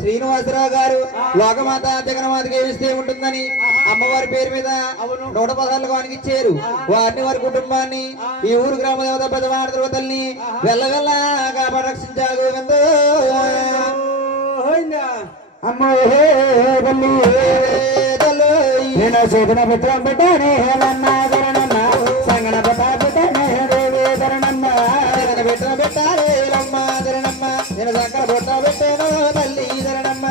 శ్రీనివాసరావు గారు లోకమాత జగన్మాతకి ఏమిస్తే ఉంటుందని అమ్మవారి పేరు మీద 116 వానికి ఇచ్చారు. వారిని వారి కుటుంబాన్ని ఈ ఊరు గ్రామ దేవత పెద్దవాడి తిరుపతిని వెళ్ళ కాపాడు రక్షించాగు. అమ్మో నేను చేతిన పుత్రం పెట్టానే సంగన పెట్టారేలమ్మ ధరణమ్మ నేను సక్కర బొట్ట పెట్టాను తల్లి ధరణమ్మ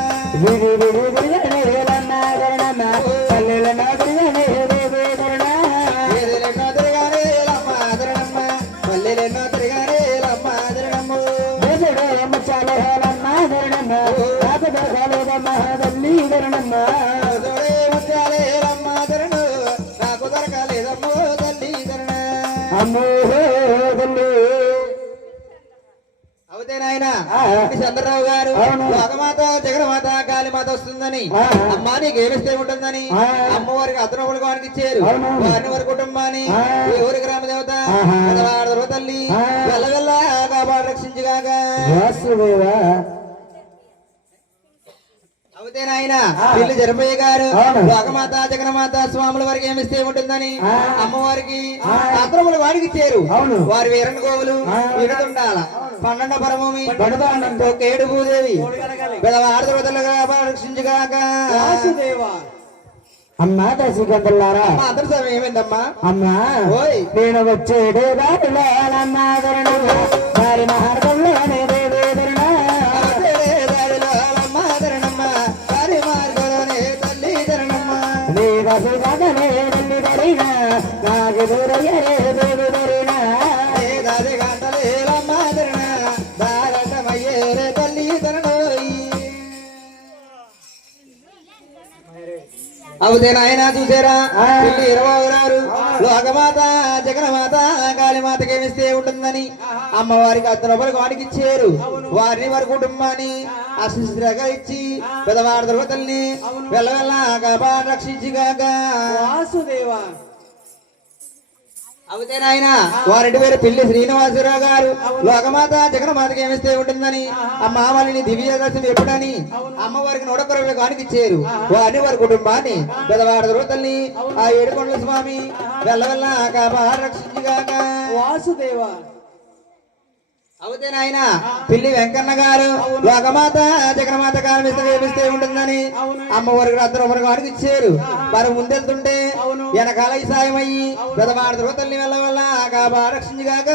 నాకు దొరకలేదమ్మో తల్లి ధరణ అమ్మో అవుతే నాయన చంద్రరావు గారు లోకమాత జగన్మాత కాళీమాత వస్తుందని అమ్మ నీకు ఏమిస్తే ఉంటుందని అమ్మవారికి అతను వానికి ఇచ్చారు. వారిని వారి కుటుంబాన్ని ఊరి గ్రామ దేవత తల్లి వెళ్ళ కాపాడు రక్షించుగాక. అవుతే నాయన పిల్లి జరపయ్య గారు లోకమాత జగన్మాత స్వాముల వారికి ఏమిస్తే ఉంటుందని అమ్మవారికి అతను వారికి ఇచ్చారు. వారి వీరణ గోవులు ఇడుతుండాల 12 పరమభూమి ఏడు భూదేవి పెదవాడుగా రక్షించుగాక. అమ్మా దశకంతులారా అందరి సమయం ఏమైందమ్మా? అమ్మా నేను వచ్చేదే దారి మహార్గంలోనే అవుతే నాయన చూసారా 20 లోకమాత జగన్మాత కాళీమాతకి ఏమిస్తే ఉంటుందని అమ్మవారికి అతను వాడికి ఇచ్చారు. వారిని వారి కుటుంబాన్ని ఆశీస్సుగా ఇచ్చి పెదవాడ తల్లిని వెళ్ళ కాపాడు రక్షించుగాక. వాసుదేవా అవుతే నాయన వారింటి పేరు పిల్లి శ్రీనివాసరావు గారు లోకమాత జగన్మాతకి ఏమిస్తే ఉంటుందని అమ్మవారిని దివ్య దర్శనం ఎప్పుడని అమ్మవారికి 120 కానికి ఇచ్చారు. వారిని వారి కుటుంబాన్ని పెదవాడ తల్లి ఆ ఏడుకొండల స్వామి వెళ్ళ కాపాడు రక్షించుగాక. వాసుదేవా అవుతే నాయన పిల్లి వెంకన్న గారు లోకమాత జగన్మాత కాలం ఏమిస్తే ఉంటుందని అమ్మవారికి అద్దరు వారికి ఇచ్చారు. వారు ముందెళ్తుంటే వెనకాల సాయం అయ్యి పెదవాడ తల్లి వెళ్ళ కాపాడు రక్షించుగాక.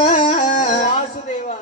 వాసుదేవా